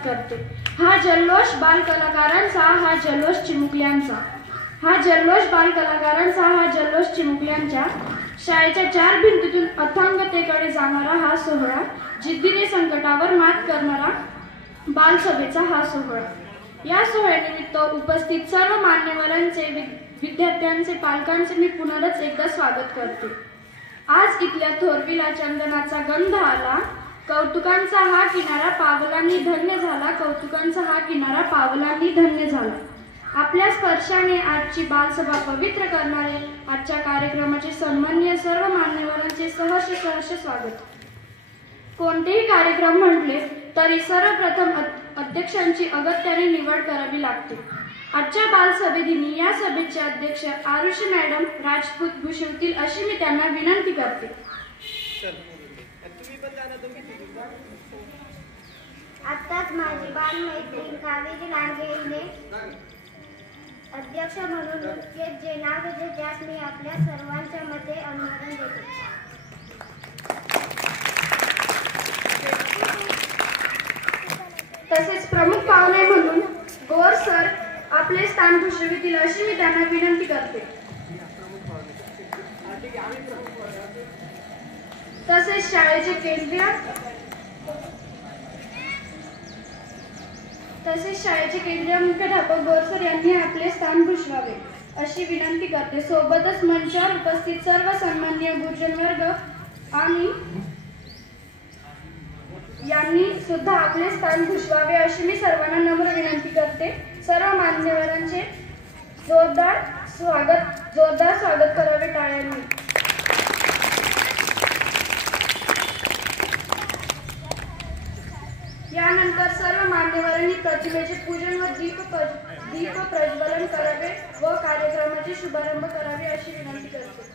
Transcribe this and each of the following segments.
सुरुवात करते। हा जल्लोष बालकलाकारांचा, हा जल्लोष चिमुकल्यांचा, हा जल्लोष बालकलाकारांचा, हा जल्लोष चिमुकल्यांच्या, शाळेच्या 4 भिंतीतून अथांगतेकडे जाणारा हा सोहळा, जिद्दीने संकटावर मात करणारा बालसभेचा हा सोहळा। या सोहळ्यानिमित्त उपस्थित सर्व मान्यवरांचे, विद्यार्थ्यांचे, पालकांचे मी पुनरच एकदा स्वागत करते। आज इथल्या थोरवीला चंदनाचा गंध आला, कौतुकांचा हा किनारा पावलांनी धन्य झाला, कौतुकांचा हा किनारा पावलांनी धन्य झाला। आपल्या स्पर्शाने आजची बालसभा पवित्र करणारे आजच्या कार्यक्रमाचे सन्माननीय सर्व मान्यवरांचे सहर्ष स्वागत। कोणतेही कार्यक्रम म्हटले तरी सर्वप्रथम अध्यक्षांची अगत्याने निवड करावी लागते। आजच्या बालसभेदिनी या सभेचे अध्यक्ष आरुषी मॅडम राजपूत भूषवतील अशी मी त्यांना विनंती करते। आताच माझी बालमैत्रीण कावेरी लांडगे हिने अध्यक्ष म्हणून जे नाव घेतले त्यास मी आपल्या सर्वांच्या मध्ये अभिनंदन देते। तसेच प्रमुख पाहुणे म्हणून गोर सर आपले स्थान भूषवितील अशी मी त्यांना विनंती करते। तसेच शाळेचे केंद्रीय मुख्याध्यापक गोर सर यांनी आपले स्थान भूषवावे अशी विनंती करते। सोबतच मंचावर उपस्थित सर्व सन्माननीय गुरुजनवर्ग आणि यांनी सुद्धा आपले स्थान भूषवावे अशी मी सर्वांना नम्र विनंती करते। सर्व मान्यवरांचे जोरदार स्वागत करावे टाळ्यांनी। यानंतर सर्व मान्यवरांनी प्रतिमेचे पूजन व दीप प्रज्वलन करावे व कार्यक्रमाचे शुभारंभ करावे अशी विनंती करते।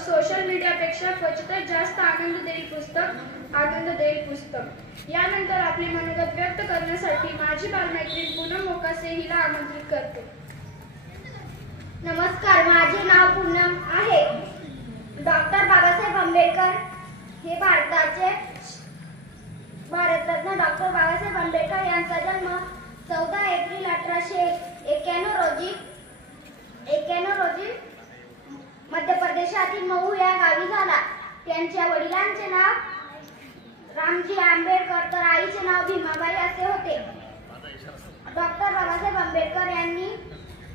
सोशल मीडियापेक्षा क्वचितच जास्त आनंद देईल पुस्तक। यानंतर आपले मनोगत व्यक्त करण्यासाठी माझी बालमैत्रीण पूनम मोकासे हिला आमंत्रित करते। नमस्कार, माझे नाव पूनम आहे। डॉक्टर बाबासाहेब आंबेडकर हे भारतरत्न डॉक्टर बाबासाहेब आंबेडकर यांचा जन्म 14 एप्रिल 1891 रोजी मध्य प्रदेशातील महू या गावी झाला। त्यांच्या वडिलांचे नाव रामजी आंबेडकर तर आईचे नाव भीमाबाई असे होते। डॉक्टर बाबासाहेब आंबेडकर यांनी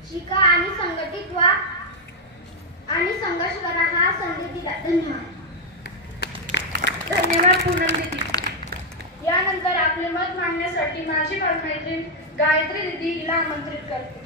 शिका आणि संघटित व्हा आणि संघर्ष करा हा संदेश दिला। धन्यवाद पूनम दीदी। यानंतर आपले मत मांडण्यासाठी माझी बालमैत्रीण गायत्री दीदी हिला आमंत्रित करते।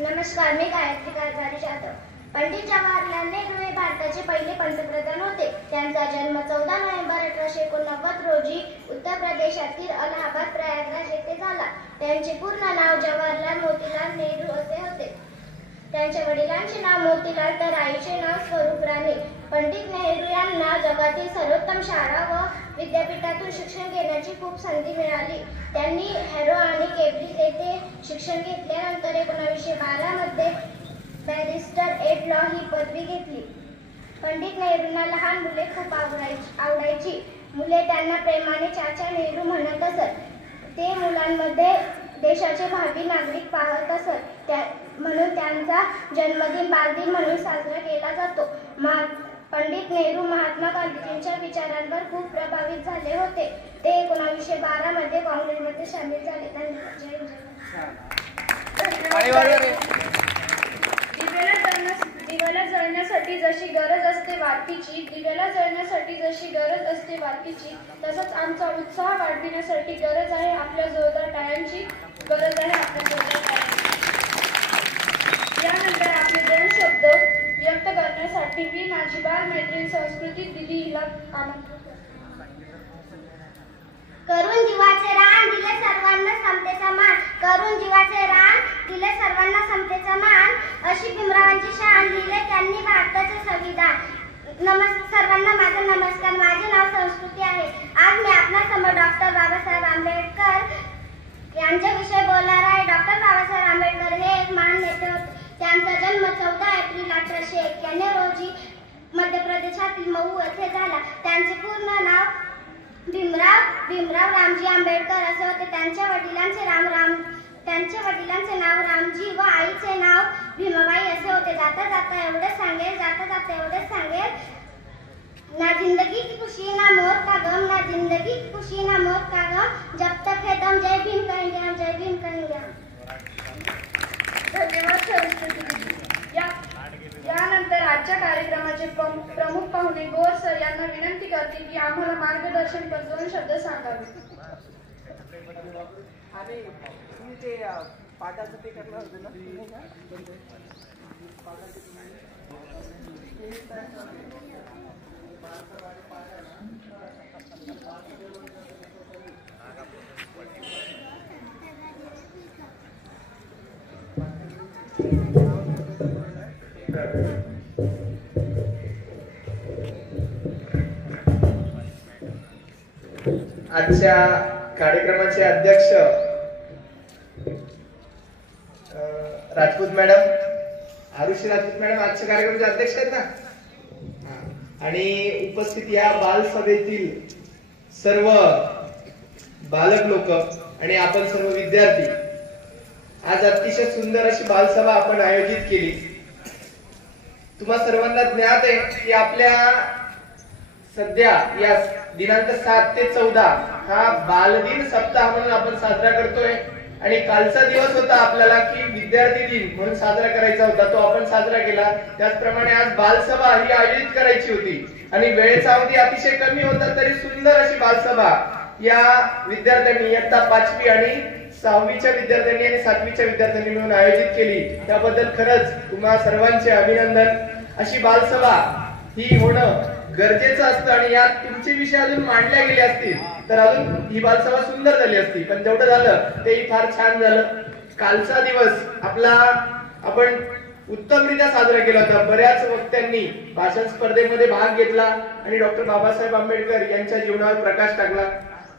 नमस्कार, मी गायत्री कारभारी जाधव. पंडित जवाहरलाल नेहरू हे भारताचे पहिले पंतप्रधान होते. त्यांचा जन्म 14 नोव्हेंबर 1889 रोजी उत्तर प्रदेशातील अलाहाबाद प्रयागराज येथे झाला. त्यांचे पूर्ण नाव जवाहरलाल मोतीलाल नेहरू असे होते. त्यांच्या वडिलांचे नाव मोतीलाल तर आईचे नाव स्वरूप राणी. पंडित नेहरू यांना जगातील सर्वोत्तम शाळा व विद्यापीठातून शिक्षण घेण्याची खूप संधी मिळाली. त्यांनी हॅरो आणि केम्ब्रिज येथे शिक्षण घेतल्यानंतर 1912 मध्ये बॅरिस्टर एट लॉ ही पदवी घेतली. पंडित नेहरूंना लहान मुले खूप आवडायची. मुले त्यांना प्रेमाने चाचा नेहरू म्हणत असत. ते मुलांमध्ये देशाचे भावी नागरिक पाहत असत. म्हणून त्यांचा जन्मदिन बालदिन म्हणून साजरा केला जातो. पंडित नेहरू महात्मा गांधीजींच्या विचारांवर खूप प्रभावित झाले होते. ते 1912 मध्ये काँग्रेसमध्ये सामील झाले. दिव्याला जळण्यासाठी जशी गरज असते वातीची, दिव्याला जळण्यासाठी जशी गरज असते वातीची, तसंच आमचा उत्साह वाढविण्यासाठी गरज आहे आपल्या जोरदार टाळ्यांची, गरज आहे आपल्या जोरदार टाळ्यांची. यानंतर आपले 2 शब्द व्यक्त करण्यासाठी मी माझी बालमैत्रीण संस्कृती दिदी हिला आमंत्रित करून जीवाचे रान दिले सर्वांना समतेचा मान. करून जीवाचे रान दिले सर्वांना समतेचा मान. अशी भीमरावांची शान लिहिले त्यांनी भारताचे संविधान. सर्वांना माझा नमस्कार. माझे नाव संस्कृती आहे. आज मी आपल्यासमोर डॉक्टर बाबासाहेब आंबेडकर यांच्याविषयी बोलणार आहे. डॉक्टर बाबासाहेब आंबेडकर हे एक महान नेते होते. त्यांचा जन्म 14 एप्रिल 1891 रोजी मध्य प्रदेशातील मऊ येथे झाला. त्यांचे पूर्ण नाव भीमराव रामजी आंबेडकर असे होते. त्यांच्या वडिलांचे नाव रामजी व आईचे नाव भीमाबाई असे होते. जाता जाता एवढेच सांगेल, ना जिंदगी की खुशी ना मौत का गम, ना जिंदगी की खुशी ना मौत का गम, जब तक है दम जय भीम कहेंगे हम, जय भीम कहेंगे हम. धन्यवाद सरस्वती. यानंतर आजच्या कार्यक्रमाचे प्रमुख पाहुणे गोर सर यांना विनंती करते की आम्हाला मार्गदर्शन कर 2 शब्द सांगावे. आणि तुम्ही ते पाठाचं ते करणार होते ना. आजच्या कार्यक्रमाचे अध्यक्ष राजपूत मॅडम, आरुषी राजपूत मॅडम आजच्या कार्यक्रमाचे अध्यक्ष आहेत ना. आणि उपस्थित या बालसभेतील सर्व बालक लोक आणि आपण सर्व विद्यार्थी, आज अतिशय सुंदर अशी बालसभा आपण आयोजित केली. तुम्हा सर्वांना ज्ञात आहे की आपल्या सध्या या दिनांक 7 ते 14 हा बालदिन सप्ताह म्हणून आपण साजरा करतोय. आणि कालचा दिवस होता आपल्याला की विद्यार्थी दिन म्हणून साजरा करायचा होता, तो आपण साजरा केला. त्याचप्रमाणे आज बालसभा ही आयोजित करायची होती आणि वेळेचा अवधी अतिशय कमी होता, तरी सुंदर अशी बालसभा या विद्यार्थ्यांनी इयत्ता 5वी आणि 6वीच्या विद्यार्थ्यांनी आणि 7वीच्या विद्यार्थ्यांनी मिळून आयोजित केली. त्याबद्दल खरंच तुम्हा सर्वांचे अभिनंदन. अशी बालसभा ही होणं गरजेचं असतं आणि यात तुमचे विषय अजून मांडले गेले असतील तर अजून ही बालसभा सुंदर झाली असती. पण जेवढं झालं तेही फार छान झालं. कालचा दिवस आपला आपण उत्तमरित्या साजरा केला होता. बऱ्याच वक्त्यांनी भाषण स्पर्धेमध्ये भाग घेतला आणि डॉक्टर बाबासाहेब आंबेडकर यांच्या जीवनावर प्रकाश टाकला.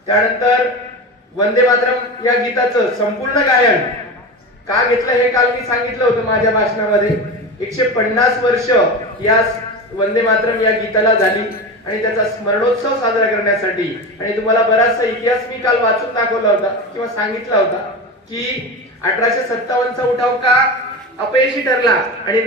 त्यानंतर वंदे मातरम या गीताचं संपूर्ण गायन का घेतलं हे काल मी सांगितलं होतं माझ्या भाषणामध्ये. 150 वर्ष या वंदे मातरम या गीताला झाली आणि त्याचा स्मरणोत्सव साजरा करण्यासाठी. आणि तुम्हाला बराचसा इतिहास मी काल वाचून दाखवला होता किंवा सांगितला होता की 1857चा उठाव का अपयशी ठरला आणि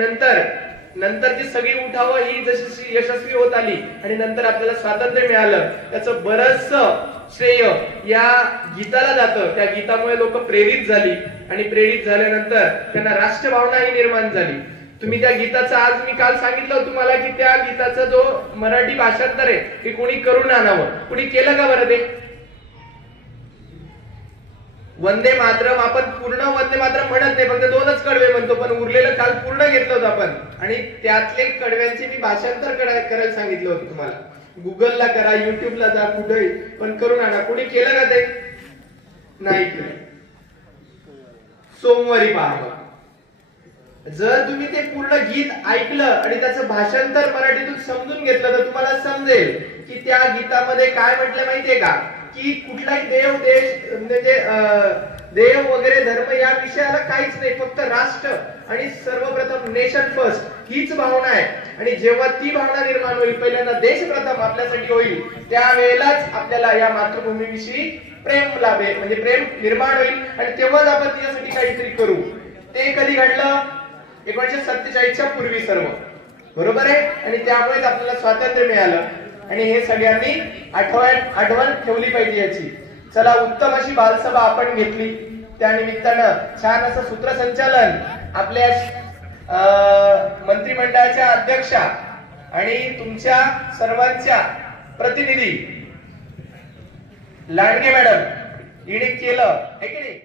नंतरची सगळी उठावं ही जशी यशस्वी होत आली आणि नंतर आपल्याला स्वातंत्र्य मिळालं, त्याचं बरंचसं श्रेय या गीताला जातं. त्या गीतामुळे लोक प्रेरित झाली आणि प्रेरित झाल्यानंतर त्यांना राष्ट्रभावनाही निर्माण झाली. तुम्ही त्या गीताचं आज मी काल सांगितलं तुम्हाला की त्या गीताचा जो मराठी भाषांतर आहे ते कोणी करून आणावं. कोणी केलं का बरं ते? वंदे मातरम आपण पूर्ण वंदे मातरम म्हणत नाही, फक्त 2च कडवे म्हणतो, पण उरलेलं काल पूर्ण घेतलं होतं आपण आणि त्यातले कडव्यांचे मी भाषांतर करायला सांगितलं होतं तुम्हाला. गुगलला करा, युट्यूबला जा, कुठेही पण करून आणा. कोणी केलं का ते? नाही केलं. सोमवारी पहा. जर तुम्ही ते पूर्ण गीत ऐकलं आणि त्याचं भाषांतर मराठीतून समजून घेतलं तर तुम्हाला समजेल की त्या गीतामध्ये काय म्हटलं माहितीये का, की कुठलाही देव देश म्हणजे देव वगैरे धर्म या विषयाला काहीच नाही, फक्त राष्ट्र आणि सर्वप्रथम नेशन फर्स्ट हीच भावना आहे. आणि जेव्हा ती भावना निर्माण होईल, पहिल्यांदा देश प्रथम आपल्यासाठी होईल, त्यावेळेलाच आपल्याला या मातृभूमीविषयी प्रेम लाभेल, म्हणजे प्रेम निर्माण होईल आणि तेव्हाच आपण तिच्यासाठी काहीतरी करू. ते कधी घडलं? 1947च्या पूर्वी सर्व, बरोबर आहे. आणि त्यामुळेच आपल्याला स्वातंत्र्य मिळालं आणि हे सगळ्यांनी आठवण ठेवली पाहिजे याची. चला, उत्तम अशी बालसभा आपण घेतली, त्या निमित्तानं छान असं सूत्रसंचालन आपल्या मंत्रिमंडळाच्या अध्यक्षा आणि तुमच्या सर्वांच्या प्रतिनिधी लांडगे मॅडम हिने केलं, आहे की नाही?